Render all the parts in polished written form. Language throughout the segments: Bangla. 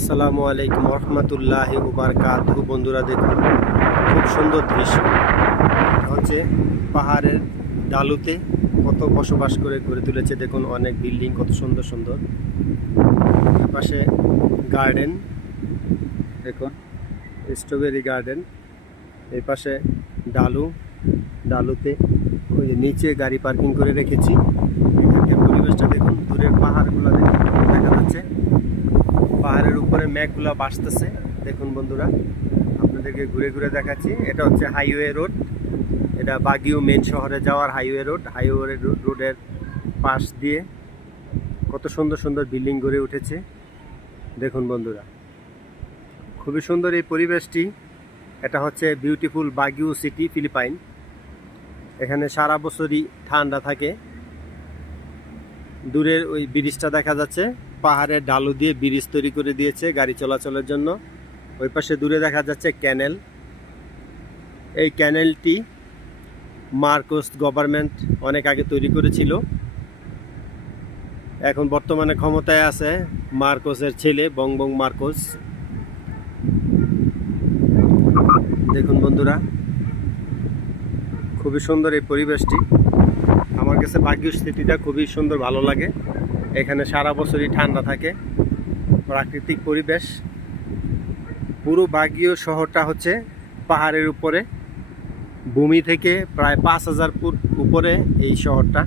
আসসালামু আলাইকুম রহমতুল্লাহি ওবারকাতুহু। বন্ধুরা দেখুন, খুব সুন্দর দৃশ্য হচ্ছে পাহাড়ের ডালুতে কত বসবাস করে গড়ে তুলেছে। দেখুন অনেক বিল্ডিং, কত সুন্দর সুন্দর। পাশে গার্ডেন, দেখুন স্ট্রবেরি গার্ডেন। এই পাশে ডালুতে ওই যে নিচে গাড়ি পার্কিং করে রেখেছি। এখানকার পরিবেশটা দেখুন, দূরের পাহাড়গুলো দেখা যাচ্ছে, পাহাড়ের উপরে মেঘগুলো ভাসতেছে। দেখুন বন্ধুরা, আপনাদেরকে ঘুরে ঘুরে দেখাচ্ছি। এটা হচ্ছে হাইওয়ে রোড, এটা বাগিও মেন শহরে যাওয়ার হাইওয়ে রোড। হাইওয়ে রোডের পাশ দিয়ে কত সুন্দর সুন্দর বিল্ডিং গড়ে উঠেছে। দেখুন বন্ধুরা, খুবই সুন্দর এই পরিবেশটি। এটা হচ্ছে বিউটিফুল বাগিও সিটি, ফিলিপাইন। এখানে সারা বছরই ঠান্ডা থাকে। দূরের ওই ব্রিজটা দেখা যাচ্ছে, পাহাড়ের ঢালু দিয়ে ব্রিজ তৈরি করে দিয়েছে গাড়ি চলাচলের জন্য। ওই পাশে দূরে দেখা যাচ্ছে ক্যানেল। এই ক্যানেলটি মার্কোস গভর্নমেন্ট অনেক আগে তৈরি করেছিল। এখন বর্তমানে ক্ষমতায় আছে মার্কোসের ছেলে বং মার্কোস। দেখুন বন্ধুরা, খুবই সুন্দর এই পরিবেশটি। আমার কাছে বাগিও সিটিটা খুবই সুন্দর, ভালো লাগে। এখানে সারা বছরই ঠান্ডা থাকে, প্রাকৃতিক পরিবেশ। পুরো বাগিও শহরটা হচ্ছে পাহাড়ের উপরে, ভূমি থেকে প্রায় 5000 ফুট উপরে এই শহরটা।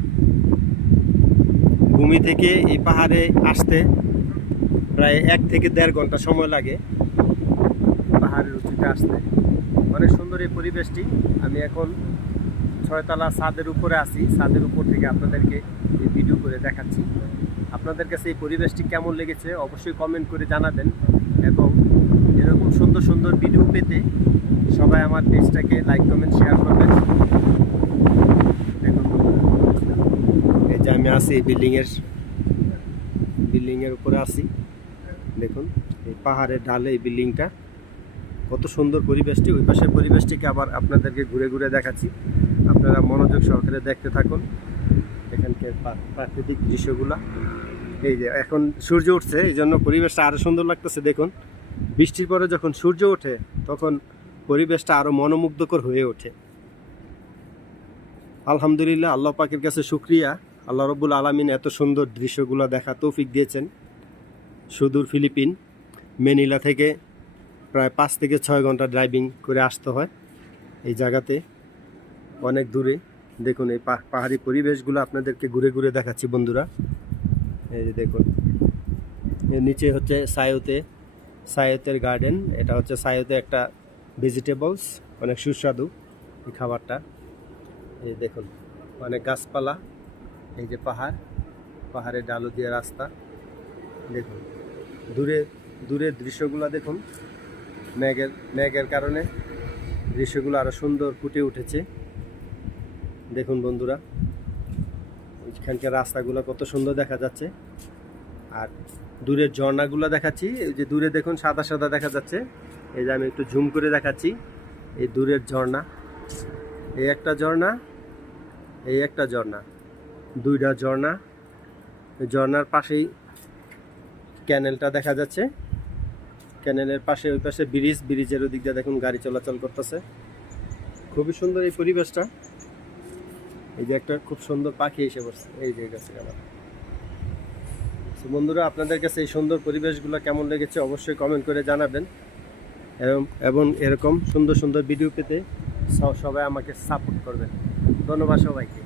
ভূমি থেকে এই পাহাড়ে আসতে প্রায় 1 থেকে 1.5 ঘন্টা সময় লাগে পাহাড়ের উঁচুতে আসতে। অনেক সুন্দর এই পরিবেশটি। আমি এখন 6 তলা ছাদের উপরে আছি। ছাদের উপর থেকে আপনাদেরকে এই ভিডিও করে দেখাচ্ছি। আপনাদের কাছে এই পরিবেশটি কেমন লেগেছে অবশ্যই কমেন্ট করে জানাবেন, এবং এরকম সুন্দর সুন্দর ভিডিও পেতে সবাই আমার পেজটাকে লাইক কমেন্ট শেয়ার করবেন। দেখুন, এই যে আমি আছি বিল্ডিংয়ের উপরে আছি। দেখুন এই পাহাড়ের ঢালে এই বিল্ডিংটা, কত সুন্দর পরিবেশটি। ওই পাশের পরিবেশটিকে আবার আপনাদেরকে ঘুরে ঘুরে দেখাচ্ছি। আপনারা মনোযোগ সহকারে দেখতে থাকুন এখানকার প্রাকৃতিক দৃশ্যগুলা। এই যে এখন সূর্য উঠছে, এই জন্য পরিবেশটা আরও সুন্দর লাগতেছে। দেখুন, বৃষ্টির পরে যখন সূর্য ওঠে তখন পরিবেশটা আরও মনোমুগ্ধকর হয়ে ওঠে। আলহামদুলিল্লাহ, আল্লাহ পাকের কাছে শুকরিয়া। আল্লাহ রব্বুল আলামিন এত সুন্দর দৃশ্যগুলো দেখা তৌফিক দিয়েছেন। সুদূর ফিলিপিন ম্যানিলা থেকে প্রায় 5 থেকে 6 ঘন্টা ড্রাইভিং করে আসতে হয় এই জায়গাতে, অনেক দূরে। দেখুন এই পাহাড়ি পরিবেশগুলো আপনাদেরকে ঘুরে ঘুরে দেখাচ্ছি বন্ধুরা। এই যে দেখুন, এর নিচে হচ্ছে সায়োতের গার্ডেন। এটা হচ্ছে সায়োতে একটা ভেজিটেবলস, অনেক সুস্বাদু এই খাবারটা। এই দেখুন অনেক গাছপালা, এই যে পাহাড়ের ডালু দিয়ে রাস্তা। দেখুন দূরের দৃশ্যগুলো দেখুন, মেঘের কারণে দৃশ্যগুলো আরও সুন্দর ফুটে উঠেছে। দেখুন বন্ধুরা, এখানকার রাস্তাগুলো কত সুন্দর দেখা যাচ্ছে। আর দূরের ঝর্ণাগুলো দেখাচ্ছি। এই যে দূরে দেখুন সাদা সাদা দেখা যাচ্ছে। এই যে আমি একটু জুম করে দেখাচ্ছি। এই দূরের ঝর্ণা, এই একটা ঝর্ণা, এই একটা ঝর্ণা, 2টা ঝর্ণা। ঝর্ণার পাশেই ক্যানেলটা দেখা যাচ্ছে। ক্যানেলের পাশে ওই পাশে ব্রিজের ওদিক দিয়ে দেখুন গাড়ি চলাচল করতেছে। খুবই সুন্দর এই পরিবেশটা। এই যে একটা খুব সুন্দর পাখি এসে পড়ছে এই যে গাছে আবার। বন্ধুরা, আপনাদের কাছে এই সুন্দর পরিবেশগুলো কেমন লেগেছে অবশ্যই কমেন্ট করে জানাবেন, এবং এরকম সুন্দর সুন্দর ভিডিও পেতে সবাই আমাকে সাপোর্ট করবেন। ধন্যবাদ সবাইকে।